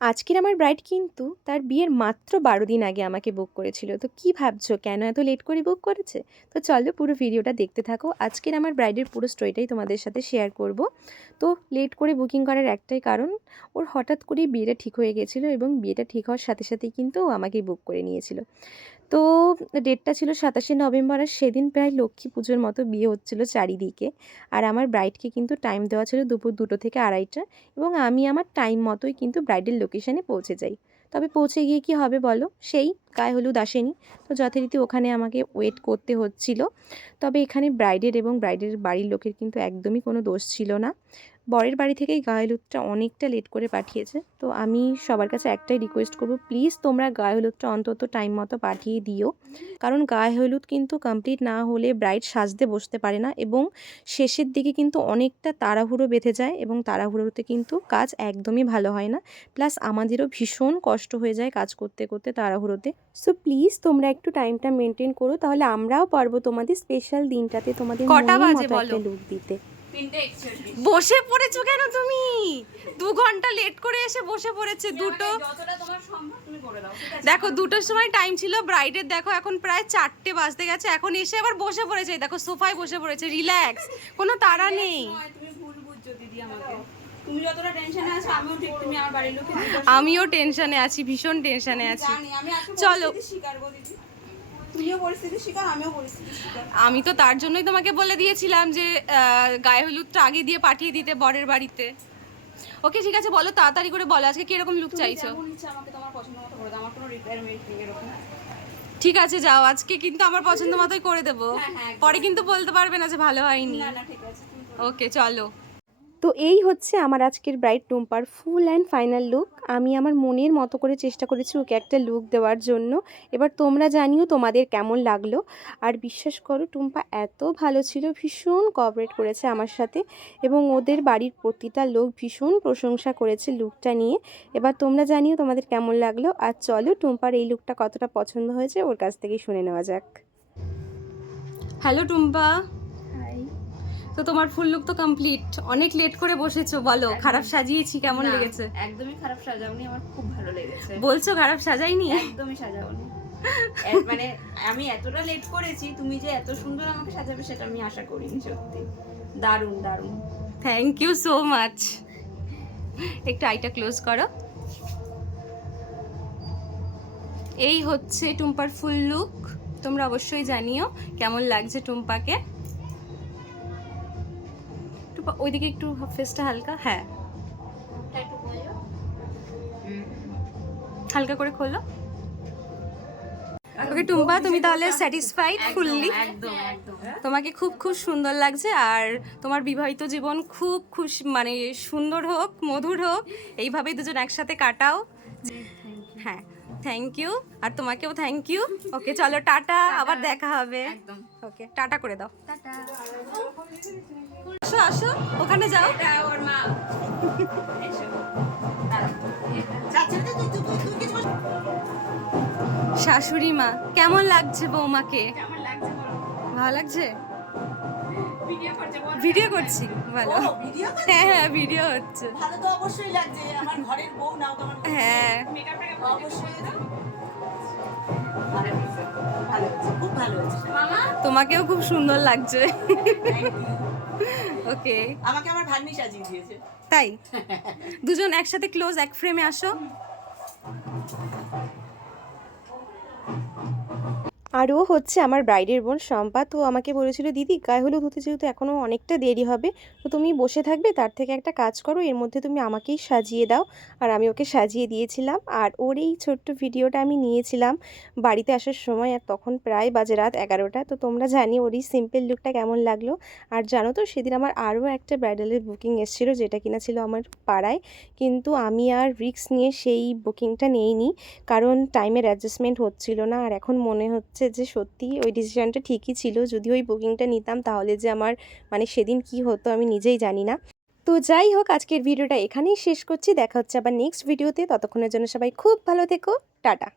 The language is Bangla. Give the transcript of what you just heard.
আজকের আমার ব্রাইড কিন্তু তার বিয়ের মাত্র বারো দিন আগে আমাকে বুক করেছিল। তো কি ভাবছ? কেন এত লেট করে বুক করেছে? তো চলো পুরো ভিডিওটা দেখতে থাকো। আজকের আমার ব্রাইডের পুরো স্টোরিটাই তোমাদের সাথে শেয়ার করব। তো লেট করে বুকিং করার একটাই কারণ, ওর হঠাৎ করেই বিয়েটা ঠিক হয়ে গেছিল এবং বিয়েটা ঠিক হওয়ার সাথে সাথেই কিন্তু আমাকে বুক করে নিয়েছিল। তো ডেটটা ছিল সাতাশে নভেম্বর আর সেদিন প্রায় লক্ষ্মী পুজোর মতো বিয়ে হচ্ছিল চারিদিকে। আর আমার ব্রাইডকে কিন্তু টাইম দেওয়া ছিল দুপুর দুটো থেকে আড়াইটা এবং আমি আমার টাইম মতোই কিন্তু ব্রাইডের লোকেশানে পৌঁছে যাই। তবে পৌঁছে গিয়ে কি হবে বলো? সেই গায়ে হলুদ আসেনি। তো যথারীতি ওখানে আমাকে ওয়েট করতে হচ্ছিল। তবে এখানে ব্রাইডের এবং ব্রাইডের বাড়ির লোকের কিন্তু একদমই কোনো দোষ ছিল না। বরের বাড়ি থেকেই গায়ে হলুদটা অনেকটা লেট করে পাঠিয়েছে। তো আমি সবার কাছে একটাই রিকোয়েস্ট করব প্লিজ তোমরা গায়ে হলুদটা অন্তত টাইম মতো পাঠিয়ে দিও। কারণ গায়ে হলুদ কিন্তু কমপ্লিট না হলে ব্রাইড সাজতে বসতে পারে না এবং শেষের দিকে কিন্তু অনেকটা তাড়াহুড়ো বেঁধে যায় এবং তাড়াহুড়োতে কিন্তু কাজ একদমই ভালো হয় না। প্লাস আমাদেরও ভীষণ কষ্ট হয়ে যায় কাজ করতে করতে তাড়াহুড়োতে। সো প্লিজ তোমরা একটু টাইমটা মেনটেন করো তাহলে আমরাও পারব তোমাদের স্পেশাল দিনটাতে তোমাদের কটা বাজে? লুক দিতে। বসে পড়েছো কেন তুমি? দু ঘণ্টা লেট করে এসে বসে পড়েছে দুটো। দেখো দুটোর সময় টাইম ছিল ব্রাইডের দেখো এখন প্রায় চারটে বাজতে গেছে এখন এসে আবার বসে পড়েছে দেখো সোফায় বসে পড়েছে রিল্যাক্স কোনো তাড়া নেই। আমিও টেনশনে আছি ভীষণ টেনশনে আছি। চলো। পরিস্থিতির শিকার গো দিদি তুমিও পরিস্থিতির শিকার আমিও পরিস্থিতির শিকার। আমি তো তার জন্যই তোমাকে বলে দিয়েছিলাম যে গায়ে হলুদটা আগে দিয়ে পাঠিয়ে দিতে বরের বাড়িতে। ওকে ঠিক আছে বলো তাড়াতাড়ি করে বলো আজকে কীরকম লুক চাইছো? আমাকে তোমার পছন্দ মতো করে দাও আমার কোনো রিকোয়ারমেন্ট নেই এরকম। ঠিক আছে যাও আজকে কিন্তু আমার পছন্দ মতোই করে দেবো। হ্যাঁ, হ্যাঁ। পরে কিন্তু বলতে পারবে না যে ভালো হয়নি। ওকে চলো। তো এই হচ্ছে আমার আজকের ব্রাইড টুম্পার ফুল অ্যান্ড ফাইনাল লুক আমি আমার মনের মতো করে চেষ্টা করেছি ওকে একটা লুক দেওয়ার জন্য। এবার তোমরা জানিও তোমাদের কেমন লাগল। আর বিশ্বাস করো টুম্পা এত ভালো ছিল, ভীষণ কোঅপারেট করেছে আমার সাথে এবং ওদের বাড়ির প্রতিটা লোক ভীষণ প্রশংসা করেছে লুকটা নিয়ে। এবার তোমরা জানিও তোমাদের কেমন লাগল। আর চলো টুম্পার এই লুকটা কতটা পছন্দ হয়েছে ওর কাছ থেকেই শুনে নেওয়া যাক। হ্যালো টুম্পা তো তোমার ফুল লুক তো কমপ্লিট অনেক লেট করে বসেছো বলো। খারাপ সাজিয়েছি কেমন লেগেছে? একদমই খারাপ সাজাওনি আমার খুব ভালো লেগেছে। বলছো খারাপ সাজাইনি? একদমই সাজাওনি। মানে আমি এতটা লেট করেছি তুমি যে এত সুন্দর আমাকে সাজাবে সেটা আমি আশা করিনি সত্যি। দারুণ দারুণ। থ্যাংক ইউ সো মাচ একটু আইটা ক্লোজ করো। এই হচ্ছে টুম্পার ফুল লুক তোমরা অবশ্যই জানিও কেমন লাগছে টুম্পাকে। টুম্পা ওইদিকে একটু ফেসটা হালকা হ্যাঁ। হালকা করে খোলো। ওকে টুম্পা তুমি তাহলে স্যাটিসফাইড ফুললি তোমাকে খুব খুব সুন্দর লাগছে আর তোমার বিবাহিত জীবন খুব খুশি মানে সুন্দর হোক মধুর হোক এইভাবেই দুজন একসাথে কাটাও। হ্যাঁ। থ্যাংক ইউ আর তোমাকেও থ্যাংক ইউ ওকে চলো টাটা আবার দেখা হবে। ওকে টাটা করে দাও। আসো আসো ওখানে যাও। মা। শাশুড়ি মা কেমন লাগছে বৌমাকে? কেমন লাগছে বলো? ভালো লাগছে? ভিডিও করছে বল। ভিডিও করছি ভালো। হ্যাঁ হ্যাঁ ভিডিও হচ্ছে। ভালো তো অবশ্যই লাগছে আমার ঘরের বউ নাও তো আমার হ্যাঁ। অবশ্যই তোমাকেও খুব সুন্দর লাগছে। ওকে আমাকে আমার ভাগ্নি সাজিয়ে দিয়েছে। তাই? দুজন একসাথে ক্লোজ এক ফ্রেমে আসো। আর ও হচ্ছে আমার ব্রাইডের বোন শম্পা। তো আমাকে বলেছিল, দিদি, গায়ে হলুদ হতে যেহেতু এখনও অনেকটা দেরি হবে, তো তুমি বসে থাকবে, তার থেকে একটা কাজ করো, এর মধ্যে তুমি আমাকেই সাজিয়ে দাও। আর আমি ওকে সাজিয়ে দিয়েছিলাম। আর ওর এই ছোট্ট ভিডিওটা আমি নিয়েছিলাম বাড়িতে আসার সময়, আর তখন প্রায় বাজে রাত এগারোটা। তো তোমরা জানি ওর এই সিম্পল লুকটা কেমন লাগল। আর জানো তো, সেদিন আমার আরও একটা ব্রাইডালের বুকিং এসেছিল, যেটা কিনা ছিল আমার পাড়ায়। কিন্তু আমি আর রিক্স নিয়ে সেই বুকিংটা নেইনি, কারণ টাইমের অ্যাডজাস্টমেন্ট হচ্ছিল না। আর এখন মনে হচ্ছে যে সত্যি ওই ডিসিশানটা ঠিকই ছিল যদি ওই বুকিংটা নিতাম, তাহলে যে আমার মানে সেদিন কি হতো আমি নিজেই জানি না। তো যাই হোক, আজকের ভিডিওটা এখানেই শেষ করছি। দেখা হচ্ছে আবার নেক্সট ভিডিওতে ততক্ষণের জন্য সবাই খুব ভালো থেকো। টাটা।